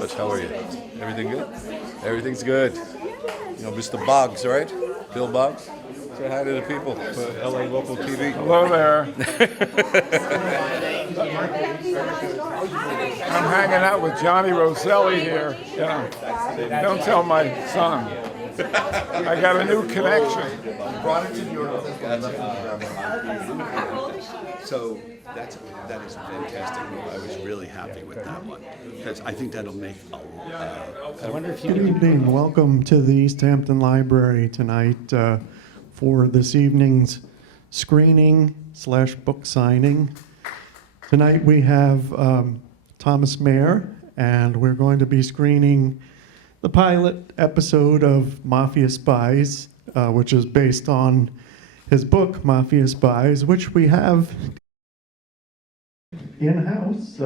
But how are you? Everything good? Everything's good. You know, Mr. Boggs, right? Bill Boggs? Say hi to the people for LA Local TV. Hello there. I'm hanging out with Johnny Roselli here. Yeah. Don't tell my son. I got a new connection. Brought it to New York. So that is a fantastic move. I was really happy with that one because I think that'll make Good evening. Welcome to the East Hampton Library tonight for this evening's screening / book signing. Tonight we have Thomas Mayer, and we're going to be screening the pilot episode of MAFIA SPIES, which is based on his book, MAFIA SPIES, which we have in-house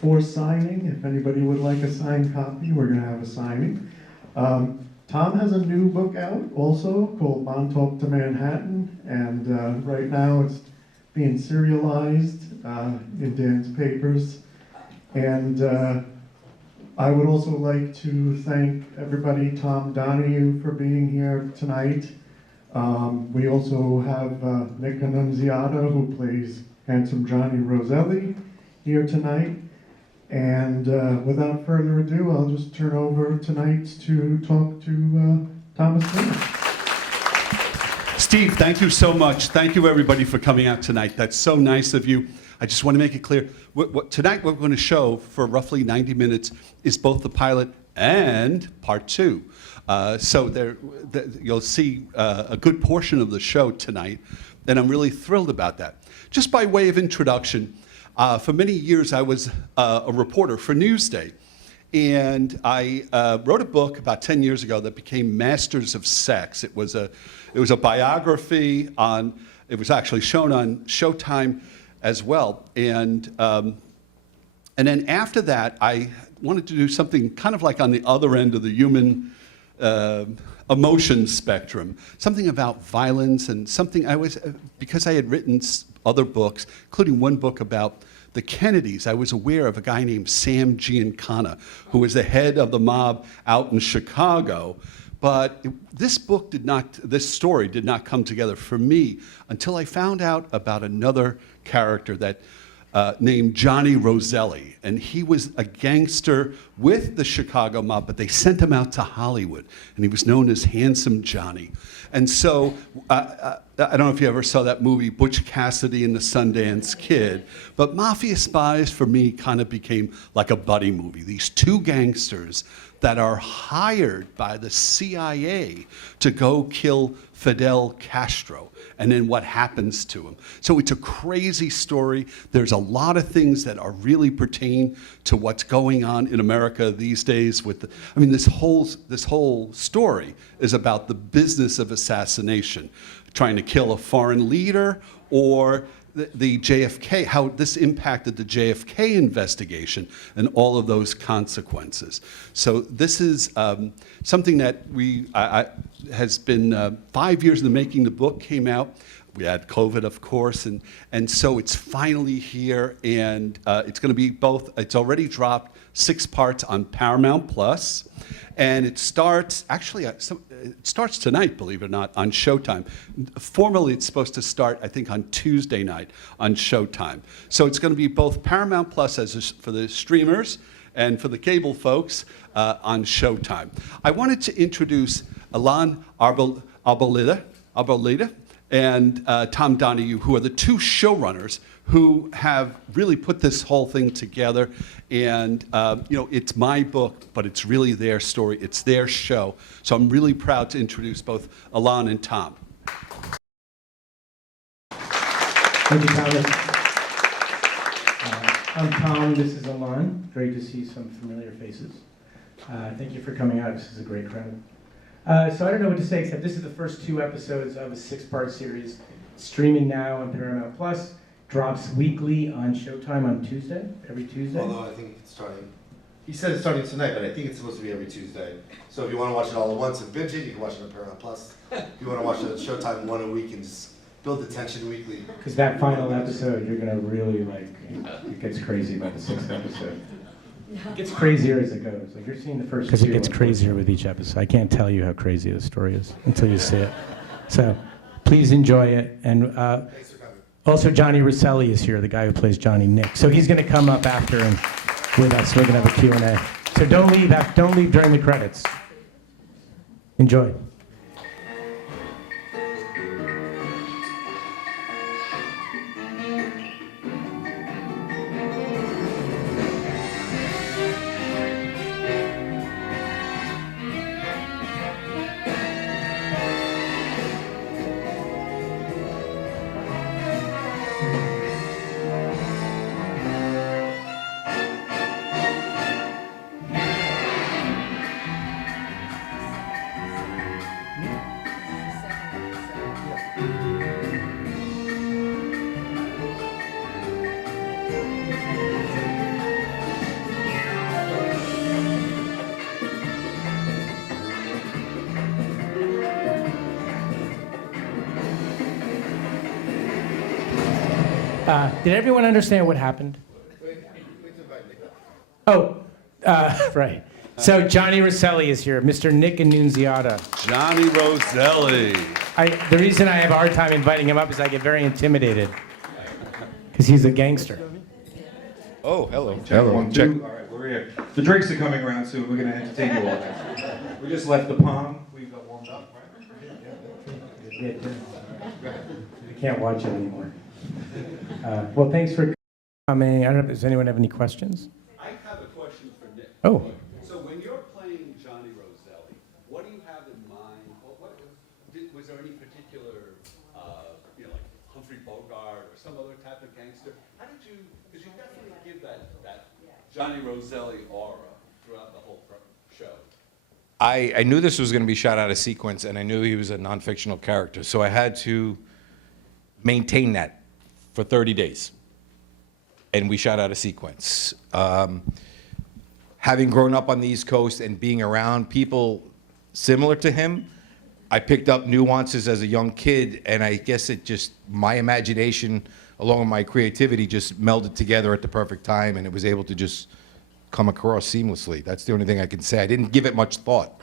for signing. If anybody would like a signed copy, we're going to have a signing. Tom has a new book out also called Montauk to Manhattan, and right now it's being serialized in Dan's papers. And I would also like to thank everybody, Tom Donahue, for being here tonight. We also have Nick Annunziata, who plays handsome Johnny Roselli, here tonight. And without further ado, I'll just turn over tonight to talk to Thomas Mayer. Steve, thank you so much. Thank you, everybody, for coming out tonight. That's so nice of you. I just want to make it clear. Tonight, what we're going to show for roughly 90 minutes is both the pilot and part 2. So you'll see a good portion of the show tonight, and I'm really thrilled about that. Just by way of introduction, for many years I was a reporter for Newsday, and I wrote a book about 10 years ago that became Masters of Sex. It was a biography on. It was actually shown on Showtime as well, and then after that I wanted to do something kind of like on the other end of the human emotion spectrum, something about violence, and something because I had written other books, including one book about the Kennedys. I was aware of a guy named Sam Giancana, who was the head of the mob out in Chicago. But this story did not come together for me until I found out about another character that named Johnny Roselli, and he was a gangster with the Chicago mob, but they sent him out to Hollywood, and he was known as Handsome Johnny. And so, I don't know if you ever saw that movie, Butch Cassidy and the Sundance Kid, but Mafia Spies for me kind of became like a buddy movie. These two gangsters that are hired by the CIA to go kill Fidel Castro, and then what happens to him. So it's a crazy story. There's a lot of things that are really pertain to what's going on in America these days. This whole story is about the business of assassination, trying to kill a foreign leader, or the JFK, how this impacted the JFK investigation and all of those consequences. So this is something that has been 5 years in the making. The book came out. We had COVID, of course, and so it's finally here, and it's going to be both. It's already dropped 6 parts on Paramount Plus, and it starts tonight, believe it or not, on Showtime. Formally, it's supposed to start, I think, on Tuesday night on Showtime. So it's going to be both Paramount Plus for the streamers and for the cable folks on Showtime. I wanted to introduce Ilan Arboleda and Tom Donahue, who are the two showrunners who have really put this whole thing together. And it's my book, but it's really their story. It's their show. So I'm really proud to introduce both Ilan and Tom. Thank you, Thomas. I'm Tom. This is Ilan. Great to see some familiar faces. Thank you for coming out. This is a great crowd. So I don't know what to say, except this is the first 2 episodes of a 6-part series, streaming now on Paramount Plus. Drops weekly on Showtime on Tuesday, every Tuesday. Although I think it's starting, he said it's starting tonight, but I think it's supposed to be every Tuesday. So if you want to watch it all at once and binge it, you can watch it on Paramount Plus. If you want to watch it at Showtime 1 a week and just build the tension weekly. Because that final episode, you're going to really like, it gets crazy by the 6th episode. It gets crazier as it goes. Like you're seeing the first. Because it gets crazier with each episode. I can't tell you how crazy the story is until you see it. So, please enjoy it. And also, Johnny Rosselli is here, the guy who plays Johnny Nick. So he's going to come up after and with us. We're going to have a Q&A. So don't leave. Don't leave during the credits. Enjoy. Did everyone understand what happened? Oh, right. So Johnny Rosselli is here, Mr. Nick Annunziata. Johnny Rosselli. The reason I have a hard time inviting him up is I get very intimidated because he's a gangster. Oh, hello. Check, 1, 2. All right, we're here. The drinks are coming around soon. We're going to entertain you all guys. We just left the Palm. We got warmed up, right? We can't watch it anymore. Well, thanks for coming. I don't know, does anyone have any questions? I have a question for Nick. Oh. So when you're playing Johnny Rosselli, what do you have in mind? Was there any particular, like Humphrey Bogart or some other type of gangster? How did you, because you definitely give that Johnny Rosselli aura throughout the whole show. I knew this was going to be shot out of sequence, and I knew he was a non-fictional character, so I had to maintain that for 30 days. And we shot out of sequence. Having grown up on the East Coast and being around people similar to him, I picked up nuances as a young kid, and I guess it just, my imagination along with my creativity just melded together at the perfect time, and it was able to just come across seamlessly. That's the only thing I can say. I didn't give it much thought.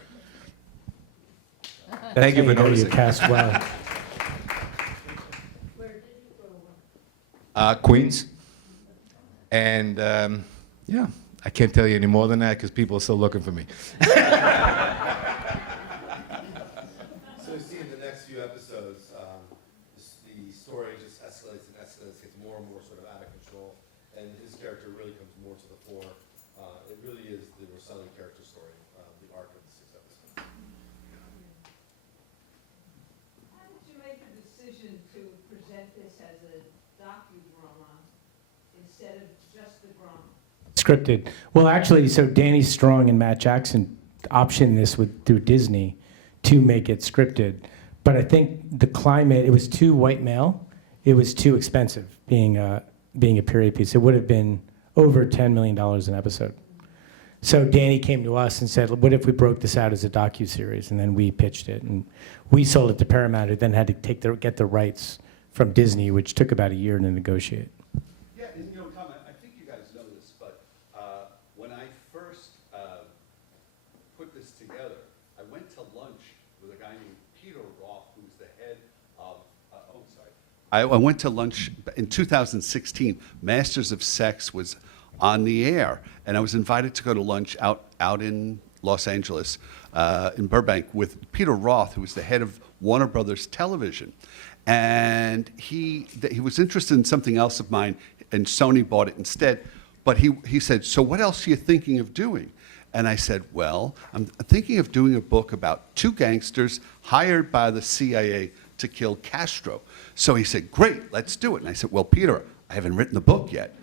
Thank you for noticing. You cast well. Queens. And yeah, I can't tell you any more than that because people are still looking for me. So you see in the next few episodes, the story just escalates and escalates, gets more and more sort of out of control, and his character really comes more to the fore. It really is the Rosselli character story, the arc of the 6 episodes. How did you make the decision to present this as a docudrama instead of just the drama? Scripted. Well, actually, so Danny Strong and Matt Jackson optioned this through Disney to make it scripted. But I think the climate, it was too white male. It was too expensive being a period piece. It would have been over $10 million an episode. So Danny came to us and said, what if we broke this out as a docuseries? And then we pitched it. And we sold it to Paramount, who then had to get the rights from Disney, which took about a year to negotiate. Yeah, and Tom, I think you guys know this, but when I first put this together, I went to lunch with a guy named Peter Roth, who's the head of, I went to lunch in 2016. Masters of Sex was on the air, and I was invited to go to lunch out in Los Angeles, in Burbank, with Peter Roth, who was the head of Warner Brothers Television. And he was interested in something else of mine, and Sony bought it instead. But he said, so what else are you thinking of doing? And I said, well, I'm thinking of doing a book about 2 gangsters hired by the CIA to kill Castro. So he said, great, let's do it. And I said, well, Peter, I haven't written the book yet.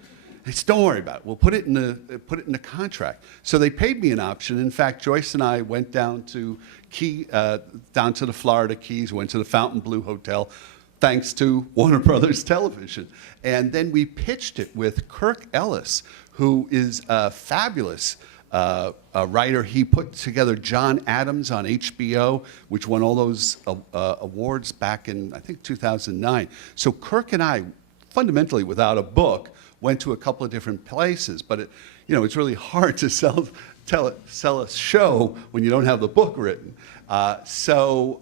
He said, don't worry about it. We'll put it in the contract. So they paid me an option. In fact, Joyce and I went down to the Florida Keys, went to the Fontainebleau Hotel, thanks to Warner Brothers Television. And then we pitched it with Kirk Ellis, who is a fabulous writer. He put together John Adams on HBO, which won all those awards back in, I think, 2009. So Kirk and I, fundamentally without a book, went to a couple of different places, but it's really hard to sell a show when you don't have the book written. So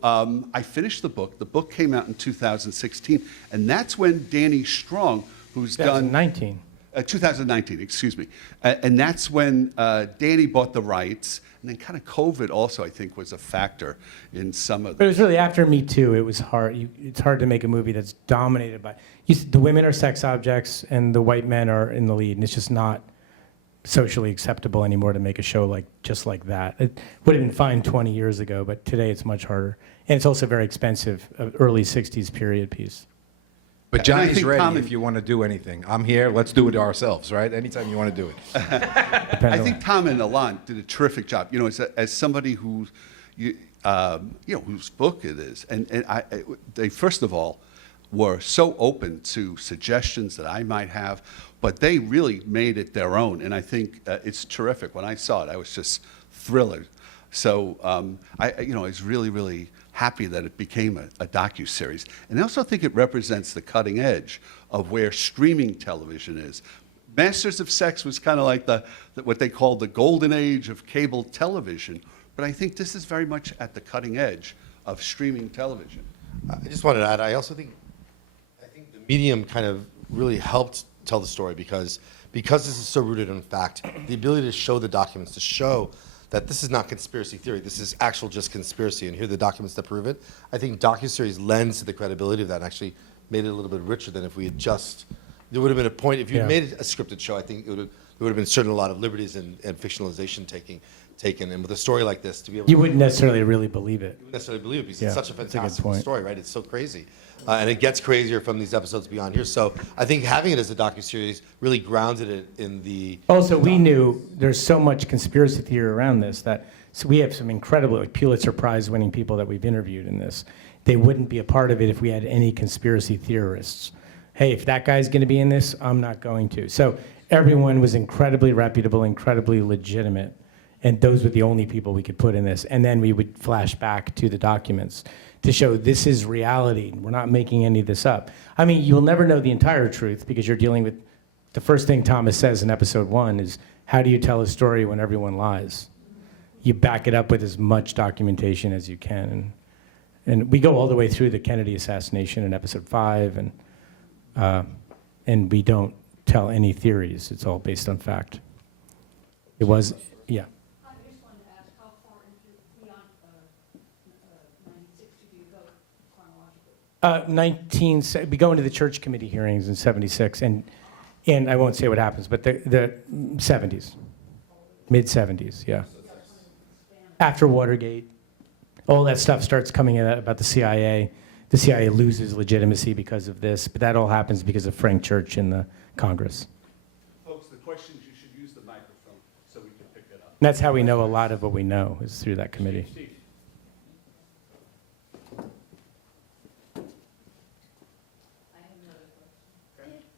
I finished the book. The book came out in 2016, and that's when Danny Strong, who's done 2019. 2019, excuse me. And that's when Danny bought the rights, and then kind of COVID also, I think, was a factor in some of But it was really after Me Too. It was hard. It's hard to make a movie that's dominated by the women are sex objects and the white men are in the lead, and it's just not socially acceptable anymore to make a show just like that. It would have been fine 20 years ago, but today it's much harder, and it's also very expensive. Early '60s period piece. But And I Johnny's think ready Tom- if you want to do anything. I'm here. Let's do it ourselves, right? Anytime you want to do it. I think Tom and Alon did a terrific job. As somebody whose book it is, and they first of all were so open to suggestions that I might have, but they really made it their own, and I think it's terrific. When I saw it, I was just thrilled. So I was really, really happy that it became a docuseries. And I also think it represents the cutting edge of where streaming television is. Masters of Sex was kind of like what they called the golden age of cable television, but I think this is very much at the cutting edge of streaming television. I just wanted to add, I think the medium kind of really helped tell the story because this is so rooted in fact, the ability to show the documents, to show that this is not conspiracy theory, this is actual just conspiracy, and here are the documents that prove it. I think docuseries lends to the credibility of that and actually made it a little bit richer than if we had just, there would have been a point, if you had made it a scripted show, I think there would have been certain a lot of liberties and fictionalization taken, and with a story like this, to be able You wouldn't necessarily really believe it. necessarily believe it because Yeah, it's such a that's a good fantastic point. story, right? It's so crazy. And it gets crazier from these episodes beyond here. So I think having it as a docuseries really grounded it in the... Also, we knew there's so much conspiracy theory around this so we have some incredible Pulitzer Prize winning people that we've interviewed in this. They wouldn't be a part of it if we had any conspiracy theorists. Hey, if that guy's going to be in this, I'm not going to. So everyone was incredibly reputable, incredibly legitimate, and those were the only people we could put in this. And then we would flash back to the documents to show this is reality. We're not making any of this up. I mean, you'll never know the entire truth because you're dealing with, the first thing Thomas says in episode 1 is, how do you tell a story when everyone lies? You back it up with as much documentation as you can. And we go all the way through the Kennedy assassination in episode 5, and we don't tell any theories. It's all based on fact. It was, yeah. I just wanted to ask, how far beyond 1960 do you go chronologically? We go into the church committee hearings in 76, and I won't say what happens, but the 70s, mid-70s, yeah. After Watergate, all that stuff starts coming out about the CIA. The CIA loses legitimacy because of this, but that all happens because of Frank Church in the Congress. Folks, the questions, you should use the microphone so we can pick it up. And that's how we know a lot of what we know, is through that committee. Steve.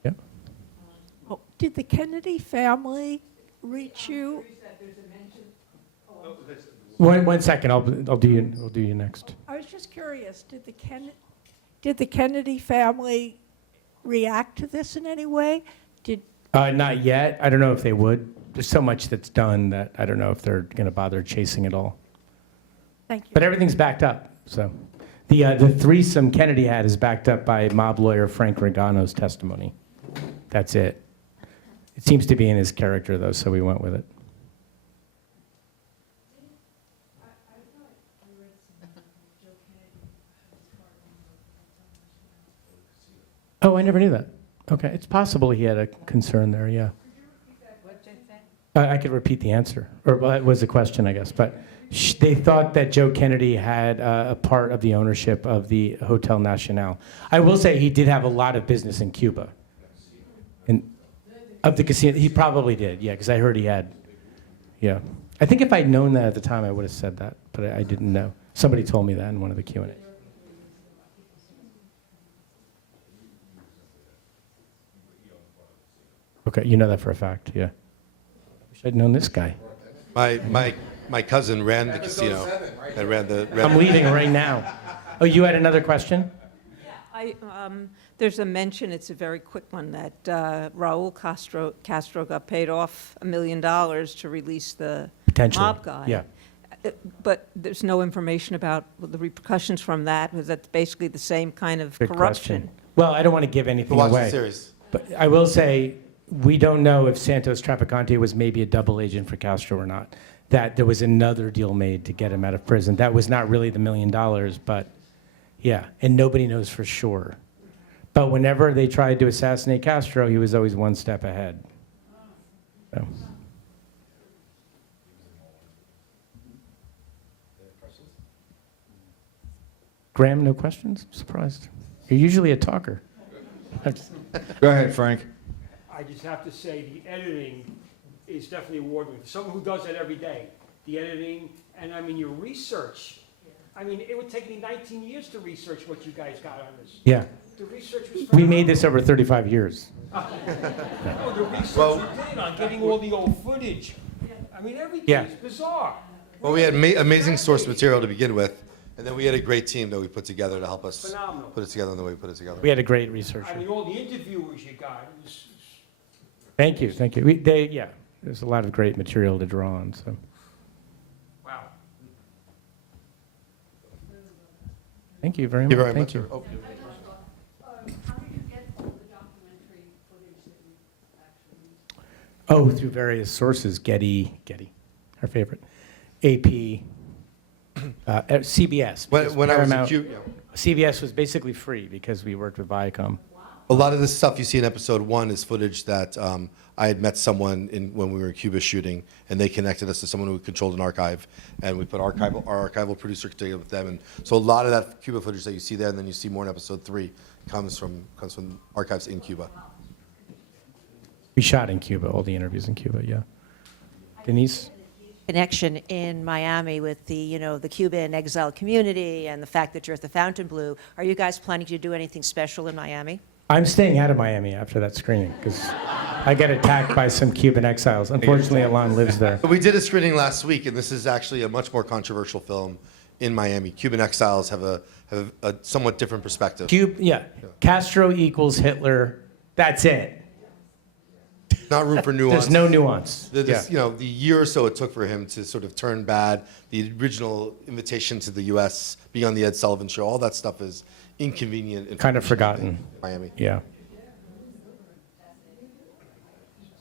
Yeah. Oh, did the Kennedy family reach you? One second, I'll do you next. I was just curious, did the Kennedy family react to this in any way? Not yet. I don't know if they would. There's so much that's done that I don't know if they're going to bother chasing it all. Thank you. But everything's backed up. So the threesome Kennedy had is backed up by mob lawyer Frank Regano's testimony. That's it. It seems to be in his character, though, so we went with it. Oh, I never knew that. Okay, it's possible he had a concern there, yeah. I could repeat the answer, or well, that was the question, I guess. But they thought that Joe Kennedy had a part of the ownership of the Hotel Nacional. I will say he did have a lot of business in Cuba. And of the casino, he probably did, yeah, because I heard he had, yeah. I think if I'd known that at the time, I would have said that, but I didn't know. Somebody told me that in one of the Q&As. Okay, you know that for a fact, yeah. Wish I'd known this guy. My cousin ran the casino and ran the... I'm leaving right now. Oh, you had another question? I, There's a mention, it's a very quick one, that Raul Castro got paid off $1 million to release the Potentially, mob guy. yeah. But there's no information about the repercussions from that. Was that basically the same kind of Good corruption? question. Well, I don't want to give anything Watch the away. series. But I will say, we don't know if Santos Trafficante was maybe a double agent for Castro or not. That there was another deal made to get him out of prison. That was not really the $1 million, but yeah, and nobody knows for sure. But whenever they tried to assassinate Castro, he was always one step ahead. So. Graham, no questions? Surprised. You're usually a talker. Go ahead, Frank. I just have to say, the editing is definitely award-winning. Someone who does that every day, the editing, and I mean, your research. I mean, it would take me 19 years to research what you guys got on this. Yeah. The research was We made this over 35 years. No, the research Well- you did on getting all the old footage. I mean, everything Yeah. is bizarre. Well, we had amazing source material to begin with, and then we had a great team that we put together to help us Phenomenal. put it together in the way we put it together. We had a great I researcher. mean, all the interviewers you got, it was, Thank you, thank you. Yeah, there's a lot of great material to draw on, so. wow. Thank you very Thank you much. very much. Thank you. Oh, How did you get all the documentary footage that you actually used? Oh, through various sources, Getty, our favorite, AP, CBS. because When I was in Paramount- Cuba, CBS was basically free because we worked with Viacom. a lot of this stuff you see in episode 1 is footage that I had met someone when we were in Cuba shooting, and they connected us to someone who controlled an archive, and we put our archival producer together with them, and so a lot of that Cuba footage that you see there, and then you see more in episode 3, comes from archives in Cuba. We shot in Cuba, all the interviews in Cuba, yeah. Denise? Connection in Miami with the, the Cuban exile community and the fact that you're at the Fontainebleau. Are you guys planning to do anything special in Miami? I'm staying out of Miami after that screening because I get attacked by some Cuban exiles. Unfortunately, Alon lives there. But we did a screening last week, and this is actually a much more controversial film in Miami. Cuban exiles have a somewhat different perspective. Castro equals Hitler. That's it. Not room for nuance. There's no nuance. The year or so it took for him to sort of turn bad, the original invitation to the U.S., being on the Ed Sullivan Show, all that stuff is inconvenient. And Kind of forgotten. in Miami. Yeah.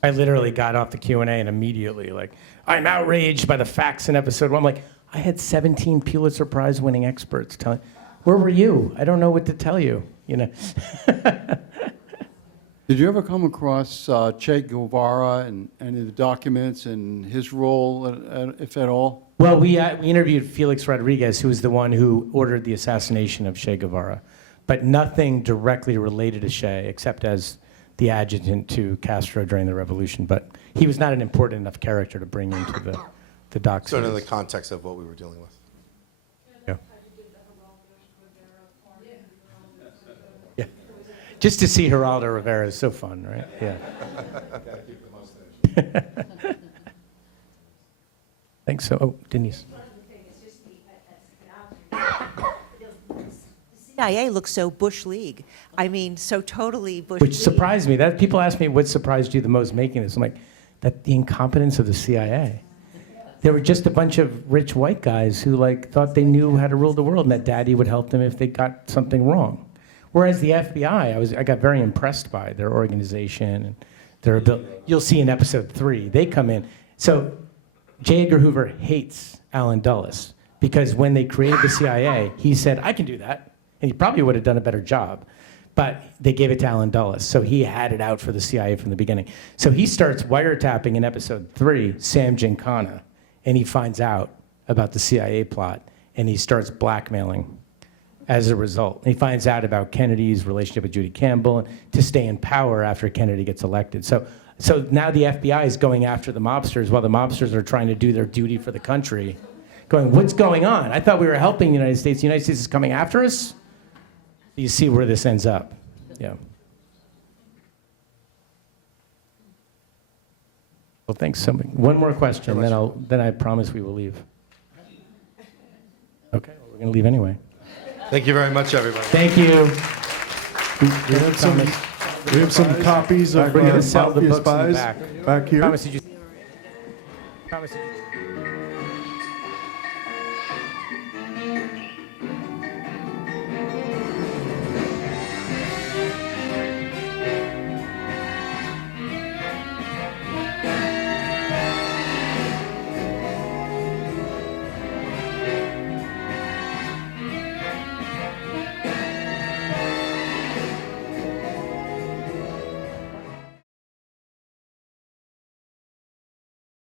I literally got off the Q&A and immediately, I'm outraged by the facts in episode 1. I'm like, I had 17 Pulitzer Prize winning experts telling, where were you? I don't know what to tell you, Did you ever come across Che Guevara and any of the documents and his role, if at all? Well, we interviewed Felix Rodriguez, who was the one who ordered the assassination of Che Guevara, but nothing directly related to Che, except as the adjutant to Castro during the revolution. But he was not an important enough character to bring into the doc Sort of in the series. context of what we were dealing with. Yeah. Yeah. Just to see Geraldo Rivera is so fun, right? Yeah. Thanks so. Oh, Denise. CIA looks so Bush League. I mean, so totally Bush Which League. surprised me. That people ask me what surprised you the most making this. I'm like, that the incompetence of the CIA. They were just a bunch of rich white guys who thought they knew how to rule the world, and that daddy would help them if they got something wrong. Whereas the FBI, I got very impressed by their organization and their ability. You'll see in episode 3, they come in. So J. Edgar Hoover hates Allen Dulles because when they created the CIA, he said, I can do that. And he probably would have done a better job. But they gave it to Allen Dulles, so he had it out for the CIA from the beginning. So he starts wiretapping in episode 3, Sam Giancana, and he finds out about the CIA plot, and he starts blackmailing as a result. And he finds out about Kennedy's relationship with Judy Campbell to stay in power after Kennedy gets elected. So now the FBI is going after the mobsters while the mobsters are trying to do their duty for the country, going, what's going on? I thought we were helping the United States. The United States is coming after us? You see where this ends up. Yeah. Well, thanks so much. One more question, then I promise we will leave. Okay, well, we're going to leave anyway. Thank you very much, everybody. Thank you. We have some copies of We're gonna sell the Mafia books in the Spies back. back here. Thomas, did you? Thomas, did you?